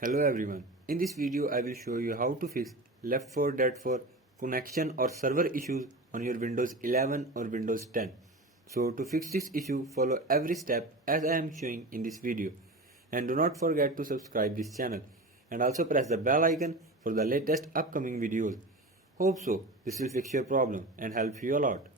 Hello everyone. In this video I will show you how to fix left 4 dead 4 connection or server issues on your Windows 11 or Windows 10. So to fix this issue, follow every step as I am showing in this video, and do not forget to subscribe this channel and also press the bell icon for the latest upcoming videos. Hope so this will fix your problem and help you a lot.